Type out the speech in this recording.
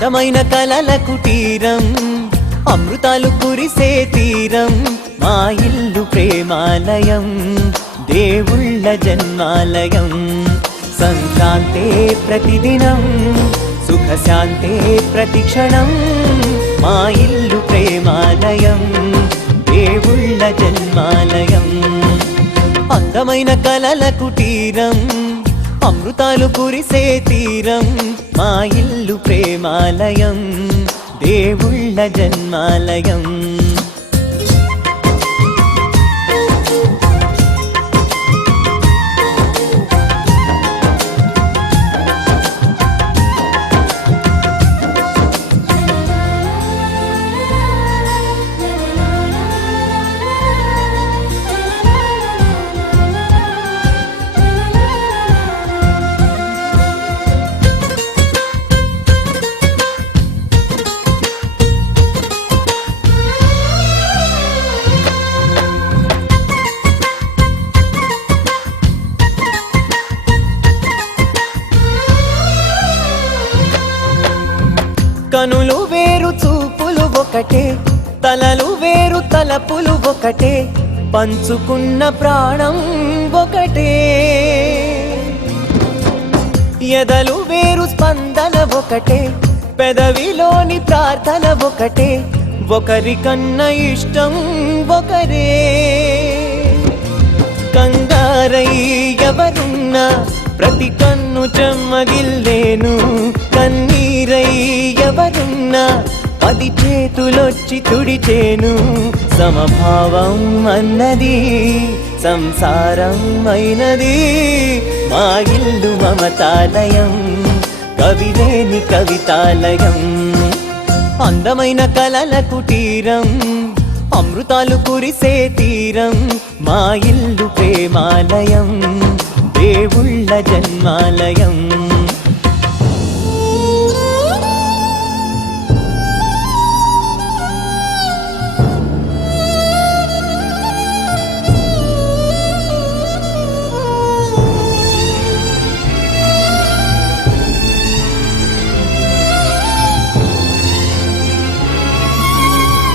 అందమైన కలల కుటీరం, అమృతాలు కురిసే తీరం, మా ఇల్లు ప్రేమాలయం, దేవుళ్ళ జన్మాలయం. సంక్రాంతే ప్రతిదినం, సుఖశాంతే ప్రతిక్షణం, మా ఇల్లు ప్రేమాలయం, దేవుళ్ళ జన్మాలయం. అందమైన కలల కుటీరం, అమృతాలు కురిసే తీరం, మా ఇల్లు ప్రేమాలయం, దేవుళ్ళ జన్మాలయం. కనులు వేరు చూపులు ఒకటే, తలలు వేరు తలపులు ఒకటే, పంచుకున్న ప్రాణం ఒకటే. ఎదలు వేరు స్పందన ఒకటే, పెదవిలోని ప్రార్థన ఒకటే, ఒకరికన్నా ఇష్టం ఒకరే. కంగారై ఎవరున్నా ప్రతి కన్ను చెమ్మగిల్లేను, కన్నీరై ఎవరున్నా 10 చేతులొచ్చి తుడిచేను. సమభావం అన్నది సంసారం అయినది, మా ఇల్లు మమతాలయం, కవిలేని కవితాలయం. అందమైన కలల కుటీరం, అమృతాలు కురిసే తీరం, మా ఇల్లు ప్రేమాలయం, దేవుళ్ళ జన్మాలయం.